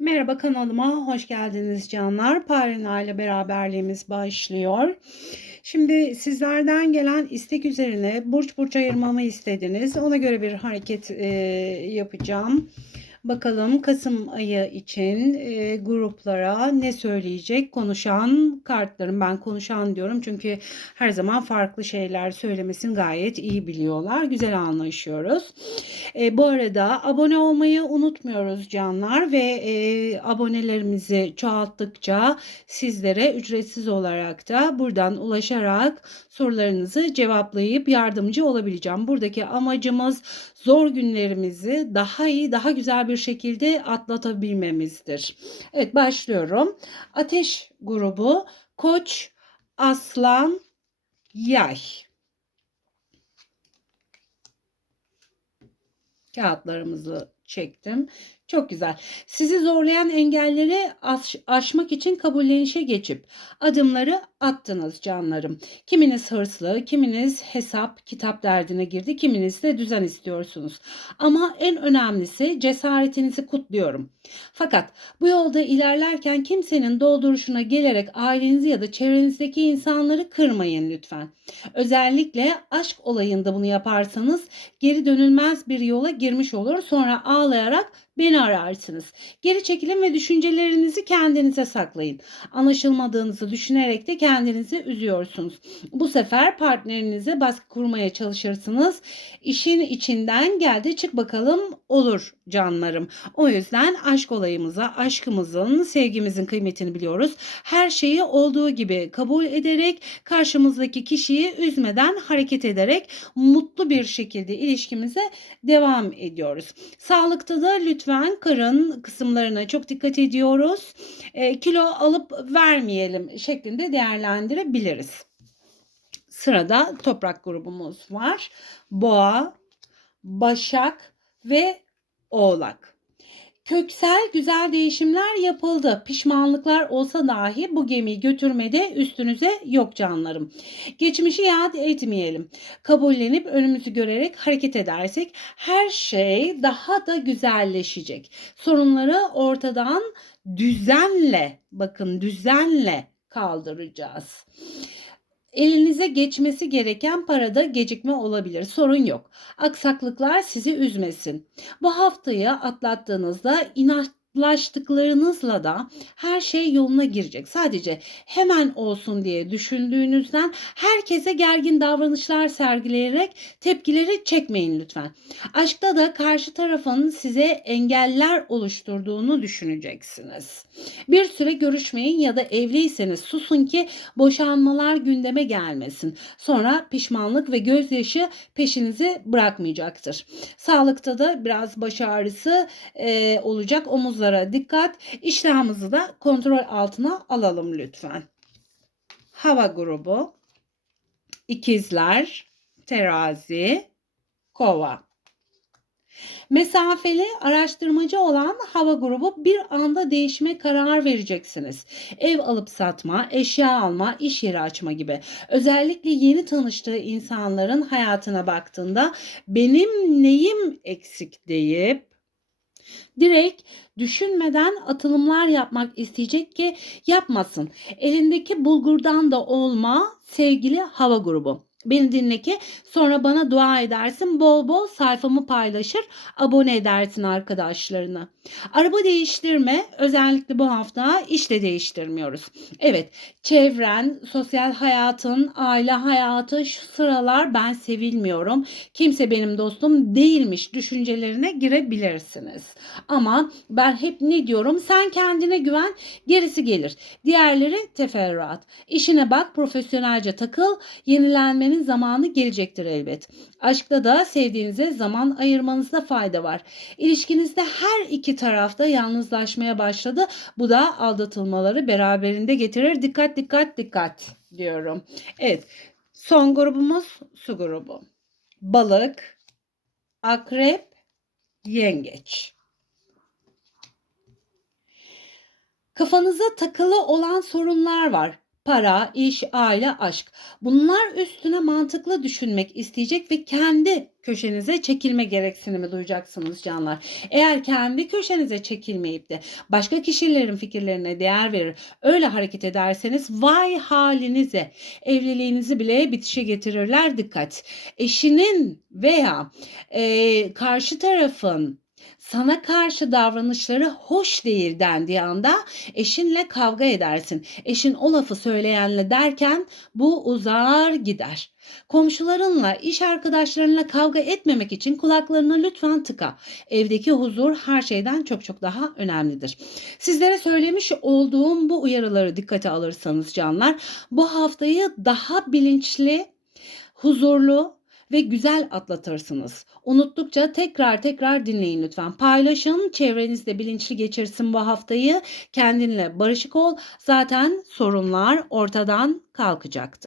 Merhaba kanalıma hoş geldiniz canlar. Parina ile beraberliğimiz başlıyor. Şimdi sizlerden gelen istek üzerine burç burç ayırmamı istediniz. Ona göre bir hareket e, yapacağım. Bakalım Kasım ayı için e, gruplara ne söyleyecek konuşan kartlarım. Ben konuşan diyorum çünkü her zaman farklı şeyler söylemesini gayet iyi biliyorlar. Güzel anlaşıyoruz. E, bu arada abone olmayı unutmuyoruz canlar ve e, abonelerimizi çoğalttıkça sizlere ücretsiz olarak da buradan ulaşarak sorularınızı cevaplayıp yardımcı olabileceğim. Buradaki amacımız zor günlerimizi daha iyi, daha güzel bir şekilde atlatabilmemizdir. Evet başlıyorum. Ateş grubu Koç, Aslan, Yay. Kağıtlarımızı çektim. Çok güzel. Sizi zorlayan engelleri aş- aşmak için kabullenişe geçip adımları attınız canlarım. Kiminiz hırslı, kiminiz hesap, kitap derdine girdi, kiminiz de düzen istiyorsunuz. Ama en önemlisi cesaretinizi kutluyorum. Fakat bu yolda ilerlerken kimsenin dolduruşuna gelerek ailenizi ya da çevrenizdeki insanları kırmayın lütfen. Özellikle aşk olayında bunu yaparsanız geri dönülmez bir yola girmiş olur. Sonra ağlayarak beni ararsınız. Geri çekilin ve düşüncelerinizi kendinize saklayın. Anlaşılmadığınızı düşünerek de kendinizi üzüyorsunuz. Bu sefer partnerinize baskı kurmaya çalışırsınız. İşin içinden geldi çık bakalım olur canlarım. O yüzden aşk olayımıza, aşkımızın, sevgimizin kıymetini biliyoruz. Her şeyi olduğu gibi kabul ederek karşımızdaki kişiyi üzmeden hareket ederek mutlu bir şekilde ilişkimize devam ediyoruz. Sağlıkta da lütfen karın kısımlarına çok dikkat ediyoruz. E, kilo alıp vermeyelim şeklinde değerlendirebiliriz. Sırada toprak grubumuz var. Boğa, Başak ve Oğlak. Köksel güzel değişimler yapıldı. Pişmanlıklar olsa dahi bu gemiyi götürmede üstünüze yok canlarım. Geçmişi yad etmeyelim. Kabullenip önümüzü görerek hareket edersek her şey daha da güzelleşecek. Sorunları ortadan düzenle, bakın düzenle kaldıracağız. Elinize geçmesi gereken parada gecikme olabilir. Sorun yok. Aksaklıklar sizi üzmesin. Bu haftayı atlattığınızda inatlaştıklarınızla da her şey yoluna girecek. Sadece hemen olsun diye düşündüğünüzden herkese gergin davranışlar sergileyerek tepkileri çekmeyin lütfen. Aşkta da karşı tarafın size engeller oluşturduğunu düşüneceksiniz. Bir süre görüşmeyin ya da evliyseniz susun ki boşanmalar gündeme gelmesin. Sonra pişmanlık ve gözyaşı peşinizi bırakmayacaktır. Sağlıkta da biraz baş ağrısı e, olacak. Omuzlara dikkat. İştahımızı da kontrol altına alalım lütfen. Hava grubu, ikizler, terazi, kova. Mesafeli araştırmacı olan hava grubu bir anda değişime karar vereceksiniz. Ev alıp satma, eşya alma, iş yeri açma gibi. Özellikle yeni tanıştığı insanların hayatına baktığında benim neyim eksik deyip direkt düşünmeden atılımlar yapmak isteyecek ki yapmasın. Elindeki bulgurdan da olma sevgili hava grubu. Beni dinle ki sonra bana dua edersin. Bol bol sayfamı paylaşır. Abone edersin arkadaşlarına. Araba değiştirme. Özellikle bu hafta işte değiştirmiyoruz. Evet çevren, sosyal hayatın, aile hayatı şu sıralar ben sevilmiyorum. Kimse benim dostum değilmiş düşüncelerine girebilirsiniz. Ama ben hep ne diyorum? Sen kendine güven gerisi gelir. Diğerleri teferruat. İşine bak profesyonelce takıl. Yenilenmenin zamanı gelecektir elbet. Aşkta da sevdiğinize zaman ayırmanızda fayda var. İlişkinizde her iki tarafta yalnızlaşmaya başladı. Bu da aldatılmaları beraberinde getirir. Dikkat dikkat dikkat diyorum. Evet. Son grubumuz su grubu. Balık, akrep, yengeç. Kafanıza takılı olan sorunlar var. Para, iş, aile, aşk. Bunlar üstüne mantıklı düşünmek isteyecek ve kendi köşenize çekilme gereksinimi duyacaksınız canlar. Eğer kendi köşenize çekilmeyip de başka kişilerin fikirlerine değer verir, öyle hareket ederseniz vay halinize, evliliğinizi bile bitişe getirirler dikkat. Eşinin veya e, karşı tarafın sana karşı davranışları hoş değil dendiği anda eşinle kavga edersin. Eşin o lafı söyleyenle derken bu uzar gider. Komşularınla, iş arkadaşlarınla kavga etmemek için kulaklarını lütfen tıka. Evdeki huzur her şeyden çok çok daha önemlidir. Sizlere söylemiş olduğum bu uyarıları dikkate alırsanız canlar, bu haftayı daha bilinçli, huzurlu ve güzel atlatırsınız. Unuttukça tekrar tekrar dinleyin lütfen. Paylaşın, çevrenizde bilinçli geçirsin bu haftayı. Kendinle barışık ol. Zaten sorunlar ortadan kalkacaktır.